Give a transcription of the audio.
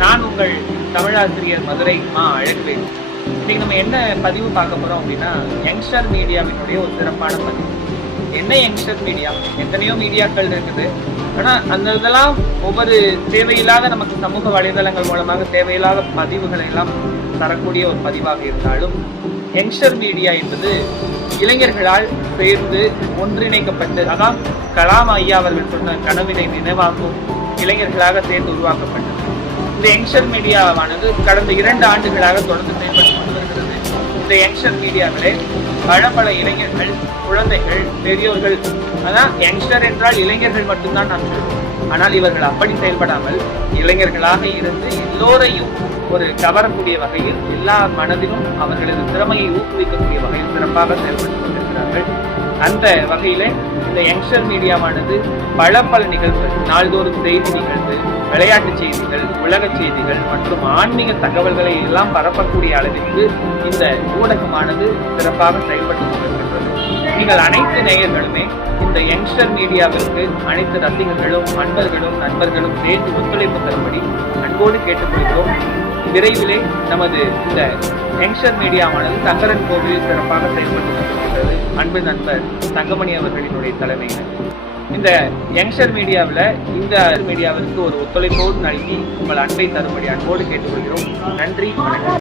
நான் உங்கள் தமிழாசிரியர் மதுரை மா அழகுவேல் இன்னைக்கு நம்ம என்ன பதிவு பார்க்க போறோம் அப்படின்னா யங்ஸ்டர் மீடியாவினுடைய ஒரு சிறப்பான பதிவு. என்ன யங்ஸ்டர் மீடியா? எத்தனையோ மீடியாக்கள் இருக்குது. ஆனா அந்த இதெல்லாம் ஒவ்வொரு தேவையில்லாத நமக்கு சமூக வலைதளங்கள் மூலமாக தேவையில்லாத பதிவுகளை எல்லாம் தரக்கூடிய ஒரு பதிவாக இருந்தாலும் யங்ஸ்டர் மீடியா என்பது இளைஞர்களால் சேர்ந்து ஒன்றிணைக்கப்பட்டு அதான் கலாம் ஐயா அவர்கள் சொன்ன கனவினை நினைவாக்கும் இளைஞர்களாக சேர்ந்து உருவாக்கப்பட்டது. இந்த யங்ஸ்டர் மீடியாவானது கடந்த இரண்டு ஆண்டுகளாக தொடர்ந்து செயல்பட்டு கொண்டு வருகிறது. இந்த யங்ஸ்டர் மீடியாவிலே பல பல இளைஞர்கள் குழந்தைகள் பெரியோர்கள் அதான் யங்ஸ்டர் என்றால் இளைஞர்கள் மட்டும்தான் நாம் சொல்வோம் ஆனால் இவர்கள் அப்படி செயல்படாமல் இளைஞர்களாக இருந்து எல்லோரையும் ஒரு கவரக்கூடிய வகையில் எல்லா மனதிலும் அவர்களது திறமையை ஊக்குவிக்கக்கூடிய வகையில் சிறப்பாக செயல்பட்டு கொண்டிருக்கிறார்கள். அந்த வகையில் இந்த யங்ஸ்டர் மீடியாவானது பல பல நிகழ்வுகள் நாள்தோறும் செய்தி நிகழ்வு விளையாட்டு செய்திகள் உலக செய்திகள் மற்றும் ஆன்மீக தகவல்களை எல்லாம் பரப்பக்கூடிய அளவிற்கு இந்த ஊடகமானது சிறப்பாக செயல்பட்டு கொண்டிருக்கின்றது. நீங்கள் அனைத்து நேயர்களுமே இந்த யங்ஸ்டர் மீடியாவிற்கு அனைத்து ரசிகர்களும் அன்பர்களும் நண்பர்களும் சேர்ந்து ஒத்துழைப்பு தரும்படி அன்போடு கேட்டுக்கொள்கிறோம். விரைவிலே நமது இந்த யங்ஸ்டர் மீடியாவானது சங்கரன் கோவில் சிறப்பாக செயல்பட்டு அன்பு நண்பர் தங்கமணி அவர்களினுடைய தலைமையில் இந்த யங்ஸ்டர் மீடியாவில் இந்த மீடியாவிற்கு ஒரு ஒத்துழைப்போடு நல்கி உங்கள் அன்பை தரும்படி அன்போடு கேட்டுக்கொள்கிறோம். நன்றி வணக்கம்.